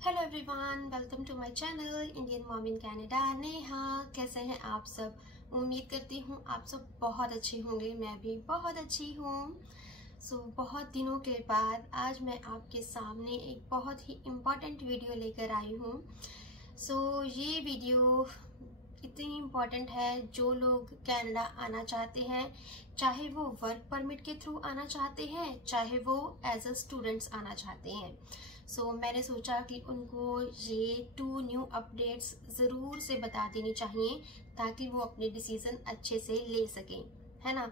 Hello everyone, welcome to my channel Indian mom in Canada. Neha, कैसे हैं आप सब? उम्मीद करती हूँ आप सब बहुत अच्छे होंगे। मैं भी बहुत अच्छी हूँ। बहुत दिनों के बाद आज मैं आपके सामने एक बहुत ही इम्पॉर्टेंट वीडियो लेकर आई हूँ। ये वीडियो इतनी इम्पॉर्टेंट है, जो लोग कनाडा आना चाहते हैं, चाहे वो वर्क परमिट के थ्रू आना चाहते हैं, चाहे वो एज अ स्टूडेंट्स आना चाहते हैं। मैंने सोचा कि उनको ये 2 न्यू अपडेट्स ज़रूर से बता देनी चाहिए ताकि वो अपने डिसीज़न अच्छे से ले सकें, है ना।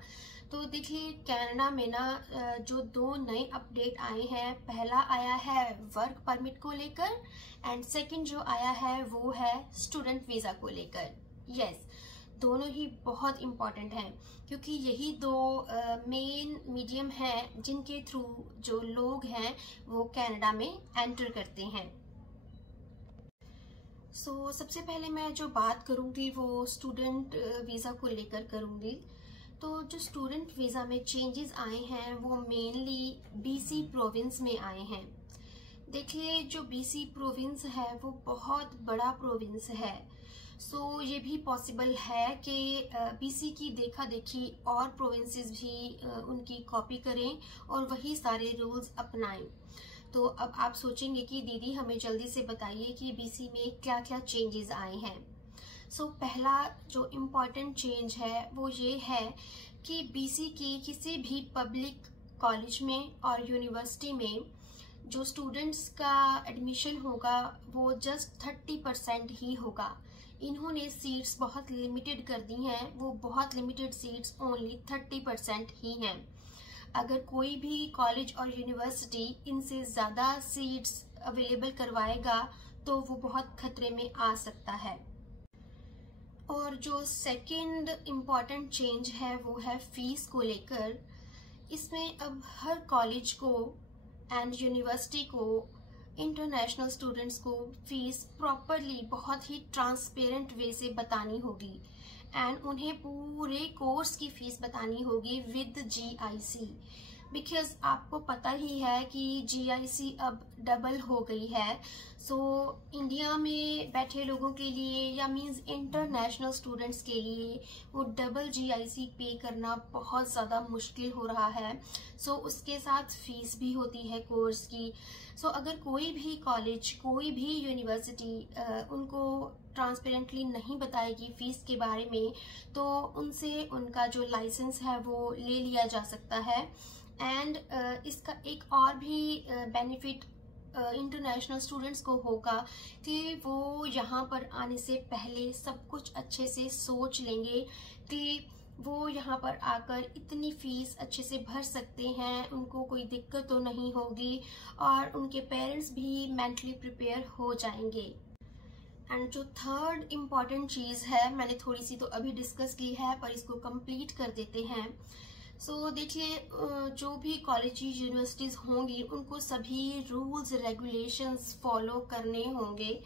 तो देखिए, कनाडा में ना जो 2 नए अपडेट आए हैं, पहला आया है वर्क परमिट को लेकर एंड सेकंड जो आया है वो है स्टूडेंट वीज़ा को लेकर। यस, दोनों ही बहुत इम्पॉर्टेंट हैं क्योंकि यही 2 मेन मीडियम हैं जिनके थ्रू जो लोग हैं वो कनाडा में एंटर करते हैं। सबसे पहले मैं जो बात करूंगी वो स्टूडेंट वीज़ा को लेकर करूंगी। तो जो स्टूडेंट वीज़ा में चेंजेस आए हैं वो मेनली बीसी प्रोविंस में आए हैं। देखिए, जो बीसी प्रोविंस है वो बहुत बड़ा प्रोविंस है। ये भी पॉसिबल है कि बीसी की देखा देखी और प्रोविंसेस भी उनकी कॉपी करें और वही सारे रूल्स अपनाएं। तो अब आप सोचेंगे कि दीदी हमें जल्दी से बताइए कि बीसी में क्या क्या चेंजेस आए हैं। पहला जो इम्पॉर्टेंट चेंज है वो ये है कि बीसी की किसी भी पब्लिक कॉलेज में और यूनिवर्सिटी में जो स्टूडेंट्स का एडमिशन होगा वो जस्ट 30% ही होगा। इन्होंने सीट्स बहुत लिमिटेड कर दी हैं, वो बहुत लिमिटेड सीट्स ओनली 30% ही हैं। अगर कोई भी कॉलेज और यूनिवर्सिटी इनसे ज़्यादा सीट्स अवेलेबल करवाएगा तो वो बहुत खतरे में आ सकता है। और जो सेकंड इम्पॉर्टेंट चेंज है वो है फीस को लेकर। इसमें अब हर कॉलेज को एंड यूनिवर्सिटी को इंटरनेशनल स्टूडेंट्स को फीस प्रॉपरली बहुत ही ट्रांसपेरेंट वे से बतानी होगी एंड उन्हें पूरे कोर्स की फीस बतानी होगी विद GIC। बिकॉज आपको पता ही है कि GIC अब डबल हो गई है। इंडिया में बैठे लोगों के लिए या मींस इंटरनेशनल स्टूडेंट्स के लिए वो डबल GIC पे करना बहुत ज़्यादा मुश्किल हो रहा है। उसके साथ फीस भी होती है कोर्स की। अगर कोई भी कॉलेज, कोई भी यूनिवर्सिटी उनको ट्रांसपेरेंटली नहीं बताएगी फीस के बारे में, तो उनसे उनका जो लाइसेंस है वो ले लिया जा सकता है। एंड इसका एक और भी बेनिफिट इंटरनेशनल स्टूडेंट्स को होगा कि वो यहाँ पर आने से पहले सब कुछ अच्छे से सोच लेंगे कि वो यहाँ पर आकर इतनी फीस अच्छे से भर सकते हैं, उनको कोई दिक्कत तो नहीं होगी और उनके पेरेंट्स भी मेंटली प्रिपेयर हो जाएंगे। एंड जो थर्ड इम्पॉर्टेंट चीज़ है, मैंने थोड़ी सी तो अभी डिस्कस की है पर इसको कंप्लीट कर देते हैं। देखिए, जो भी कॉलेजेस यूनिवर्सिटीज़ होंगी उनको सभी रूल्स रेगुलेशंस फॉलो करने होंगे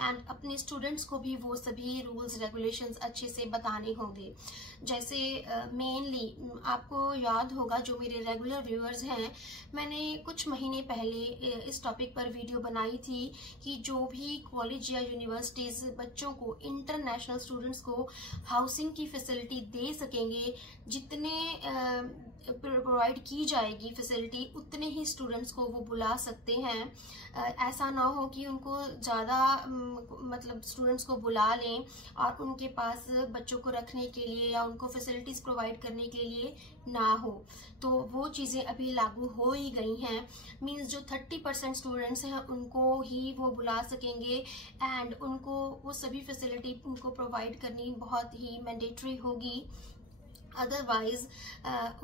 एंड अपने स्टूडेंट्स को भी वो सभी रूल्स रेगुलेशंस अच्छे से बताने होंगे। जैसे मेनली आपको याद होगा, जो मेरे रेगुलर व्यूअर्स हैं, मैंने कुछ महीने पहले इस टॉपिक पर वीडियो बनाई थी कि जो भी कॉलेज या यूनिवर्सिटीज़ बच्चों को, इंटरनेशनल स्टूडेंट्स को हाउसिंग की फैसिलिटी दे सकेंगे, जितने प्रोवाइड की जाएगी फैसिलिटी, उतने ही स्टूडेंट्स को वो बुला सकते हैं। ऐसा ना हो कि उनको ज़्यादा मतलब स्टूडेंट्स को बुला लें और उनके पास बच्चों को रखने के लिए या उनको फैसिलिटीज़ प्रोवाइड करने के लिए ना हो। तो वो चीज़ें अभी लागू हो ही गई हैं। मींस जो 30% स्टूडेंट्स हैं उनको ही वो बुला सकेंगे एंड उनको वो सभी फैसिलिटी उनको प्रोवाइड करनी बहुत ही मैंडेटरी होगी। अदरवाइज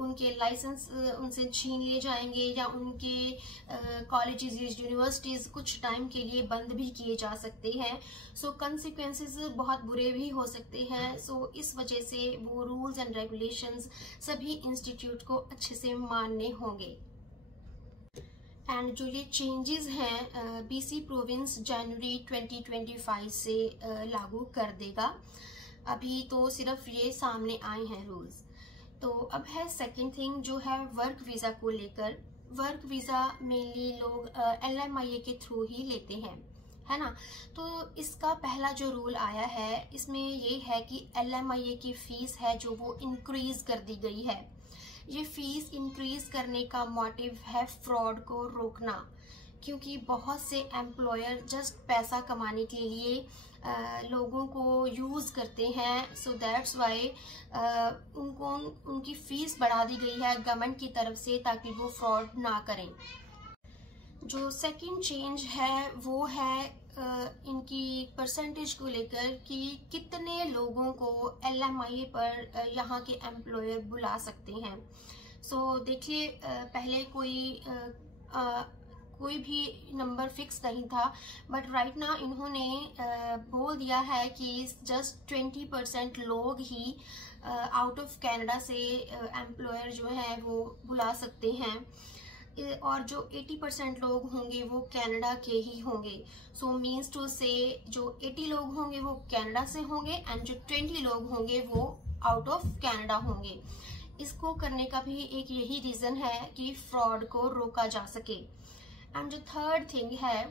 उनके लाइसेंस उनसे छीन लिए जाएंगे या उनके कॉलेजेस यूनिवर्सिटीज़ कुछ टाइम के लिए बंद भी किए जा सकते हैं। कंसिक्वेंसेस बहुत बुरे भी हो सकते हैं। इस वजह से वो रूल्स एंड रेगुलेशंस सभी इंस्टीट्यूट को अच्छे से मानने होंगे। एंड जो ये चेंजेस हैं बीसी प्रोविंस जनवरी 2025 से लागू कर देगा। अभी तो सिर्फ ये सामने आए हैं रूल्स। तो अब है सेकंड थिंग, जो है वर्क वीज़ा को लेकर। वर्क वीज़ा मेनली लोग LMIA के थ्रू ही लेते हैं। है ना। तो इसका पहला जो रूल आया है इसमें ये है कि LMIA की फीस है जो वो इंक्रीज कर दी गई है। ये फीस इंक्रीज करने का मोटिव है फ्रॉड को रोकना, क्योंकि बहुत से एम्प्लॉयर जस्ट पैसा कमाने के लिए लोगों को यूज़ करते हैं। सो दैट्स वाई उनकी फीस बढ़ा दी गई है गवर्नमेंट की तरफ से, ताकि वो फ्रॉड ना करें। जो सेकंड चेंज है वो है इनकी परसेंटेज को लेकर कि कितने लोगों को LMIA पर यहाँ के एम्प्लॉयर बुला सकते हैं। सो देखिए, पहले कोई भी नंबर फिक्स नहीं था, बट राइट ना इन्होंने बोल दिया है कि जस्ट 20% लोग ही आउट ऑफ कनाडा से एम्प्लॉयर जो है वो बुला सकते हैं, और जो 80% लोग होंगे वो कनाडा के ही होंगे। सो मीन्स टू से जो 80 लोग होंगे वो कनाडा से होंगे एंड जो 20 लोग होंगे वो आउट ऑफ कनाडा होंगे। इसको करने का भी एक यही रीज़न है कि फ्रॉड को रोका जा सके। एंड जो थर्ड थिंग है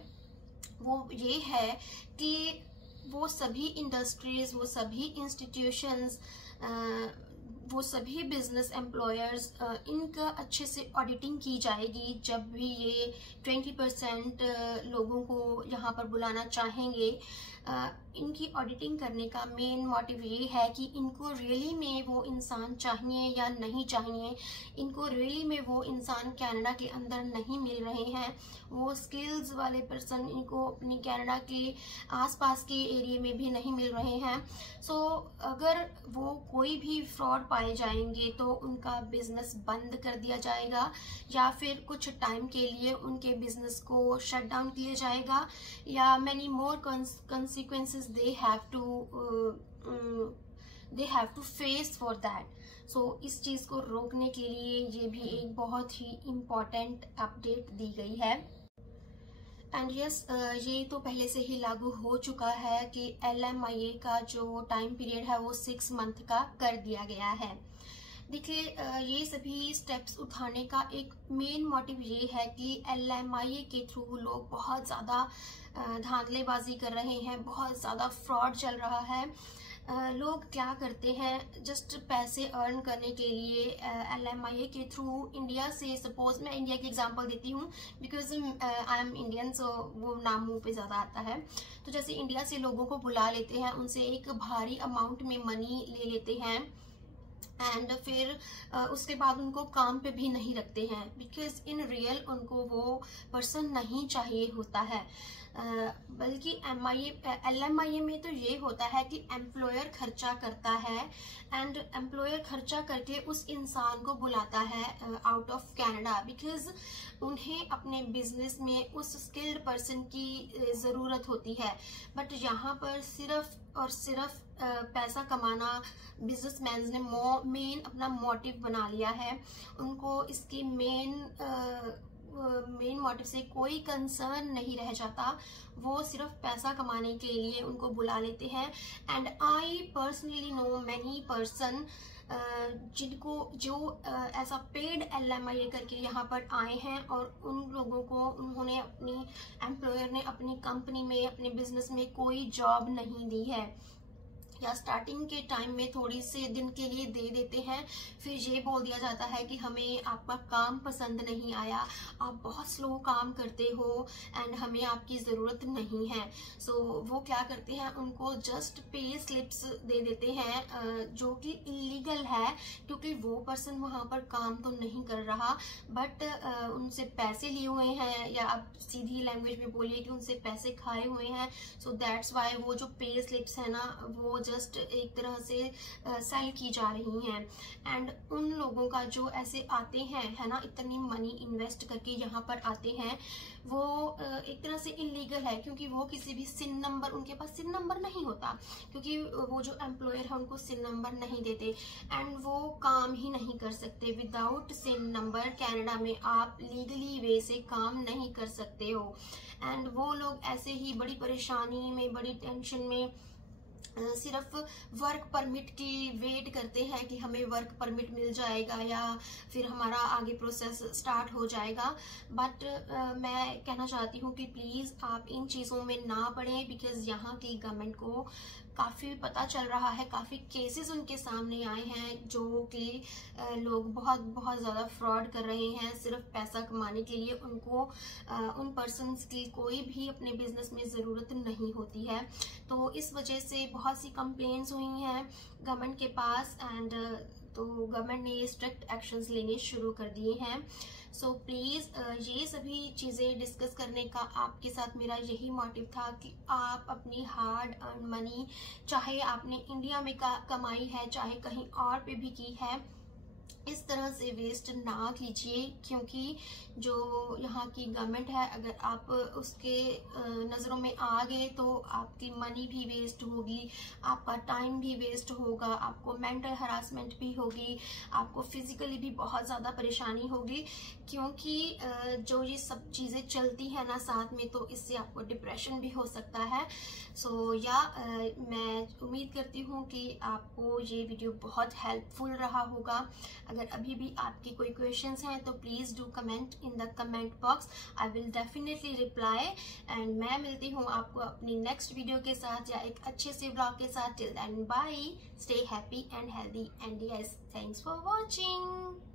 वो ये है कि वो सभी इंडस्ट्रीज, वो सभी इंस्टीट्यूशंस, वो सभी बिजनेस एम्प्लॉयर्स, इनका अच्छे से ऑडिटिंग की जाएगी जब भी ये 20% लोगों को यहाँ पर बुलाना चाहेंगे। इनकी ऑडिटिंग करने का मेन मोटिव ये है कि इनको रियली में वो इंसान चाहिए या नहीं चाहिए, इनको रियली में वो इंसान कनाडा के अंदर नहीं मिल रहे हैं, वो स्किल्स वाले पर्सन इनको अपनी कनाडा के आसपास के एरिया में भी नहीं मिल रहे हैं। सो अगर वो कोई भी फ्रॉड पाए जाएंगे तो उनका बिजनेस बंद कर दिया जाएगा या फिर कुछ टाइम के लिए उनके बिजनेस को शट डाउन किया जाएगा, या many more consequences they have to face for that. So इस चीज़ को रोकने के लिए ये भी एक बहुत ही इम्पॉर्टेंट अपडेट दी गई है। एंड यस, ये तो पहले से ही लागू हो चुका है कि LMIA का जो टाइम पीरियड है वो 6 मंथ का कर दिया गया है। देखिए, ये सभी स्टेप्स उठाने का एक मेन मोटिव ये है कि LMIA के थ्रू लोग बहुत ज़्यादा धांधलेबाजी कर रहे हैं, बहुत ज़्यादा फ्रॉड चल रहा है। लोग क्या करते हैं, जस्ट पैसे अर्न करने के लिए LMIA के थ्रू इंडिया से, सपोज मैं इंडिया की एग्जांपल देती हूँ बिकॉज आई एम इंडियन, सो वो नाम मुंह पे ज़्यादा आता है। तो जैसे इंडिया से लोगों को बुला लेते हैं, उनसे एक भारी अमाउंट में मनी ले लेते हैं एंड फिर उसके बाद उनको काम पे भी नहीं रखते हैं, बिकॉज इन रियल उनको वो पर्सन नहीं चाहिए होता है। बल्कि LMIA में तो ये होता है कि एम्प्लॉयर खर्चा करता है एंड एम्प्लॉयर खर्चा करके उस इंसान को बुलाता है आउट ऑफ कनाडा, बिकॉज उन्हें अपने बिजनेस में उस स्किल्ड पर्सन की ज़रूरत होती है। बट यहाँ पर सिर्फ और सिर्फ पैसा कमाना बिजनेसमैन ने मेन अपना मोटिव बना लिया है। उनको इसकी मेन मोटिव से कोई कंसर्न नहीं रह जाता, वो सिर्फ पैसा कमाने के लिए उनको बुला लेते हैं। And I personally know many person जो ऐसा पेड LMIA करके यहाँ पर आए हैं, और उन लोगों को उन्होंने अपनी एम्प्लॉयर ने अपनी कंपनी में, अपने बिजनेस में कोई जॉब नहीं दी है, या स्टार्टिंग के टाइम में थोड़ी से दिन के लिए दे देते हैं, फिर ये बोल दिया जाता है कि हमें आपका काम पसंद नहीं आया, आप बहुत स्लो काम करते हो एंड हमें आपकी ज़रूरत नहीं है। सो वो क्या करते हैं, उनको जस्ट पे स्लिप्स दे देते हैं जो कि इलीगल है, क्योंकि वो पर्सन वहाँ पर काम तो नहीं कर रहा, बट उनसे पैसे लिए हुए हैं, या आप सीधी लैंग्वेज में बोलिए कि उनसे पैसे खाए हुए हैं। सो दैट्स वाई वो जो पे स्लिप्स है ना, वो जस्ट एक तरह से सेल की जा रही हैं। एंड उन लोगों का जो ऐसे आते हैं, है ना, इतनी मनी इन्वेस्ट करके यहाँ पर आते हैं, वो एक तरह से इलीगल है, क्योंकि वो किसी भी सिन नंबर, उनके पास सिन नंबर नहीं होता, क्योंकि वो जो एम्प्लॉयर है उनको सिन नंबर नहीं देते एंड वो काम ही नहीं कर सकते। विदाउट सिन नंबर कनाडा में आप लीगली वे से काम नहीं कर सकते हो। एंड वो लोग ऐसे ही बड़ी परेशानी में, बड़ी टेंशन में सिर्फ वर्क परमिट की वेट करते हैं कि हमें वर्क परमिट मिल जाएगा या फिर हमारा आगे प्रोसेस स्टार्ट हो जाएगा। बट मैं कहना चाहती हूँ कि प्लीज़ आप इन चीज़ों में ना पड़ें, बिकॉज़ यहाँ की गवर्नमेंट को काफ़ी पता चल रहा है, काफ़ी केसेस उनके सामने आए हैं जो कि लोग बहुत ज़्यादा फ्रॉड कर रहे हैं सिर्फ पैसा कमाने के लिए। उनको उन पर्सन्स की कोई भी अपने बिजनेस में ज़रूरत नहीं होती है। तो इस वजह से बहुत सी कंप्लेंट्स हुई हैं गवर्नमेंट के पास, एंड तो गवर्नमेंट ने स्ट्रिक्ट एक्शंस लेने शुरू कर दिए हैं। सो प्लीज़ ये सभी चीज़ें डिस्कस करने का आपके साथ मेरा यही मोटिव था कि आप अपनी हार्ड अर्न मनी, चाहे आपने इंडिया में कमाई है चाहे कहीं और पे भी की है, इस तरह से वेस्ट ना कीजिए। क्योंकि जो यहाँ की गवर्नमेंट है, अगर आप उसके नज़रों में आ गए तो आपकी मनी भी वेस्ट होगी, आपका टाइम भी वेस्ट होगा, आपको मेंटल हरासमेंट भी होगी, आपको फिजिकली भी बहुत ज़्यादा परेशानी होगी। क्योंकि जो ये सब चीज़ें चलती हैं ना साथ में, तो इससे आपको डिप्रेशन भी हो सकता है। सो मैं उम्मीद करती हूँ कि आपको ये वीडियो बहुत हेल्पफुल रहा होगा। अगर अभी भी आपके कोई क्वेश्चंस हैं तो please do comment in the comment box, I will definitely reply. And मैं मिलती हूँ आपको अपनी नेक्स्ट वीडियो के साथ या एक अच्छे से ब्लॉग के साथ। Till then bye, stay happy and healthy, and yes, thanks for watching.